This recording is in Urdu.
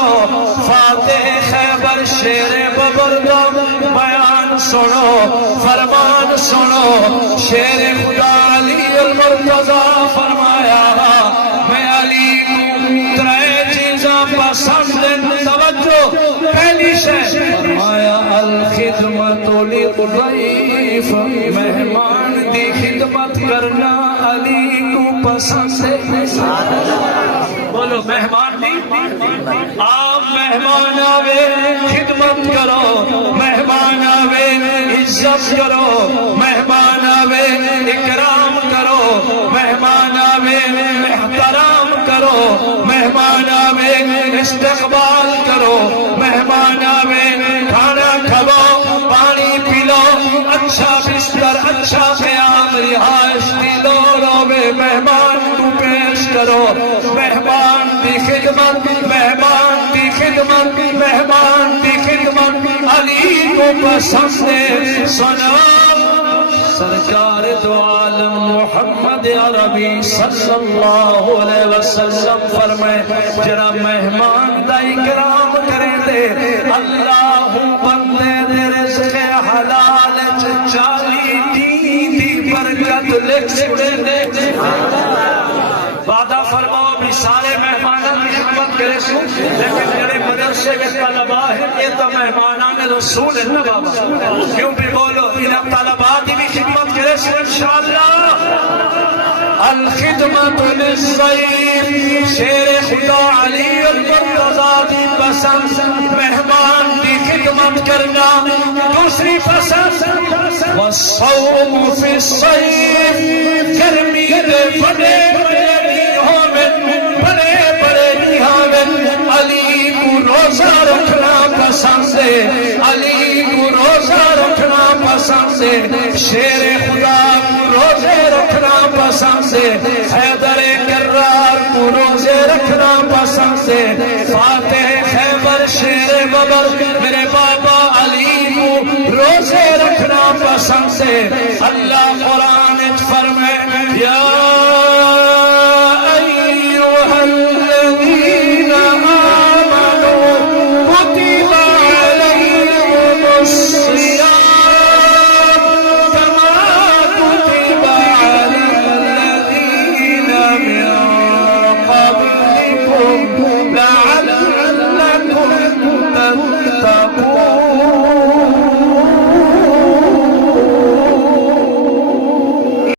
سنو فاتح خیبر شیر ببردو بیان سنو فرمان سنو شیر خدا علی المرتضی فرمایا میں علی کو ترے چیزاں پسند توجہ پہلی شے فرمایا الخدمت للضیف مہمان دی خدمت کرنا علی کو پسند ہے بولو مہمان دی آپ مہمان آوے خدمت کرو مہمان آوے عزت کرو مہمان آوے اکرام کرو مہمان آوے احترام کرو مہمان آوے استقبال کرو مہمان آوے کھانا کھاؤ پانی پی لو اچھا بستر اچھا قیام رہائش دلو روے مہمان کو پیش کرو مہمان کی خدمت مہمان کی خدمت مہمان کی خدمت علی کو پسند ہے سنا سرکار دو عالم محمد عربی صلی اللہ علیہ وسلم فرمائے جرا مہمان دا اکرام کریں دے اللہ بندے دے رزق حلال چالی دی برکت لکھ چھڑے دے وعدہ فرماؤ بھی سارے مہمانوں کی خدمت کرے سو لیکن میرے مدرسے کے طلباء ہیں یہ تو مہمانان رسول ہے نا بابا کیوں بھی بولو انہیں طلباء کی بھی خدمت کرے سو انشاءاللہ الخدمت للضیف شیر خدا علی المرتضی دی پسند مہمان کی خدمت کرنا دوسری پسند والصوم فی الصیف گرمی دے بڑے بڑے بڑے علی کو روزہ رکھنا پسند ہے علی کو روزہ رکھنا پسند ہے شیر خدا کو روزے رکھنا پسند ہے حیدر کرار کو روزے رکھنا پسند ہے فاتح خیبر شیر ببر میرے بابا علی کو روزے رکھنا پسند ہے اللہ قرآن فرمائے